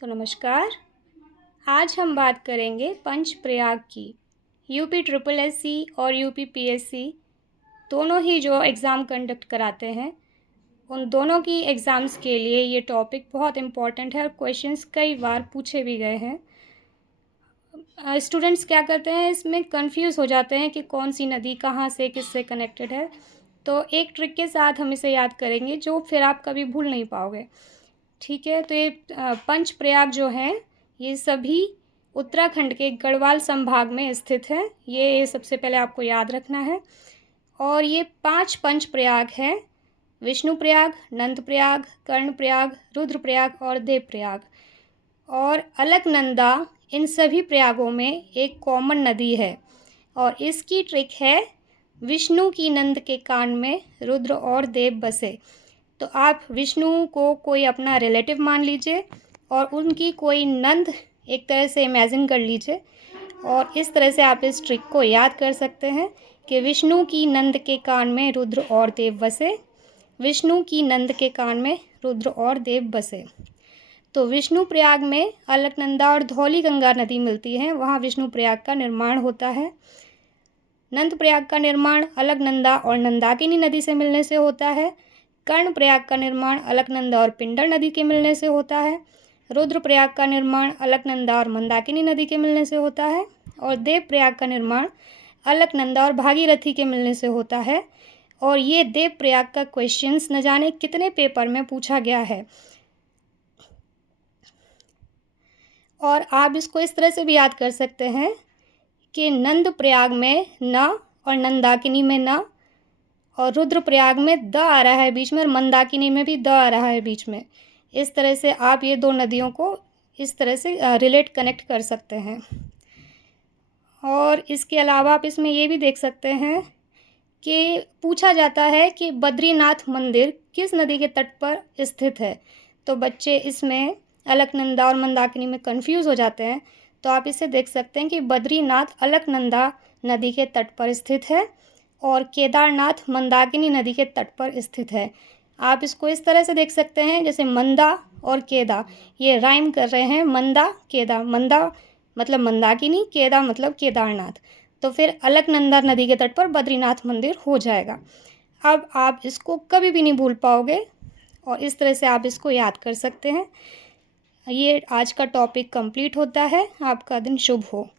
तो नमस्कार। आज हम बात करेंगे पंचप्रयाग की। यूपी ट्रिपल एससी और यूपी पीएससी दोनों ही जो एग्ज़ाम कंडक्ट कराते हैं, उन दोनों की एग्ज़ाम्स के लिए ये टॉपिक बहुत इम्पॉर्टेंट है और क्वेश्चंस कई बार पूछे भी गए हैं। स्टूडेंट्स क्या करते हैं, इसमें कंफ्यूज हो जाते हैं कि कौन सी नदी कहाँ से किससे कनेक्टेड है। तो एक ट्रिक के साथ हम इसे याद करेंगे जो फिर आप कभी भूल नहीं पाओगे। ठीक है, तो ये पंचप्रयाग जो हैं, ये सभी उत्तराखंड के गढ़वाल संभाग में स्थित है। ये सबसे पहले आपको याद रखना है। और ये 5 पंचप्रयाग हैं: विष्णुप्रयाग, नंदप्रयाग, कर्णप्रयाग, रुद्रप्रयाग और देवप्रयाग। और अलकनंदा इन सभी प्रयागों में एक कॉमन नदी है और इसकी ट्रिक है, विष्णु की नंद के कान में रुद्र और देव बसे। तो आप विष्णु को कोई अपना रिलेटिव मान लीजिए और उनकी कोई नंद एक तरह से इमेजिन कर लीजिए और इस तरह से आप इस ट्रिक को याद कर सकते हैं कि विष्णु की नंद के कान में रुद्र और देव बसे, विष्णु की नंद के कान में रुद्र और देव बसे। तो विष्णु प्रयाग में अलकनंदा और धौली गंगा नदी मिलती है, वहाँ विष्णु प्रयाग का निर्माण होता है। नंद प्रयाग का निर्माण अलकनंदा और नंदाकिनी नदी से मिलने से होता है। कर्ण प्रयाग का निर्माण अलकनंदा और पिंडर नदी के मिलने से होता है। रुद्र प्रयाग का निर्माण अलकनंदा और मंदाकिनी नदी के मिलने से होता है। और देव प्रयाग का निर्माण अलकनंदा और भागीरथी के मिलने से होता है। और ये देव प्रयाग का क्वेश्चंस न जाने कितने पेपर में पूछा गया है। और आप इसको इस तरह से भी याद कर सकते हैं कि नंद प्रयाग में न और नंदाकिनी में न, और रुद्रप्रयाग में द आ रहा है बीच में और मंदाकिनी में भी द आ रहा है बीच में। इस तरह से आप ये दो नदियों को इस तरह से रिलेट कनेक्ट कर सकते हैं। और इसके अलावा आप इसमें ये भी देख सकते हैं कि पूछा जाता है कि बद्रीनाथ मंदिर किस नदी के तट पर स्थित है। तो बच्चे इसमें अलकनंदा और मंदाकिनी में कंफ्यूज हो जाते हैं। तो आप इसे देख सकते हैं कि बद्रीनाथ अलकनंदा नदी के तट पर स्थित है और केदारनाथ मंदाकिनी नदी के तट पर स्थित है। आप इसको इस तरह से देख सकते हैं जैसे मंदा और केदा ये राइम कर रहे हैं। मंदा केदा, मंदा मतलब मंदाकिनी, केदा मतलब केदारनाथ। तो फिर अलकनंदा नदी के तट पर बद्रीनाथ मंदिर हो जाएगा। अब आप इसको कभी भी नहीं भूल पाओगे और इस तरह से आप इसको याद कर सकते हैं। ये आज का टॉपिक कंप्लीट होता है। आपका दिन शुभ हो।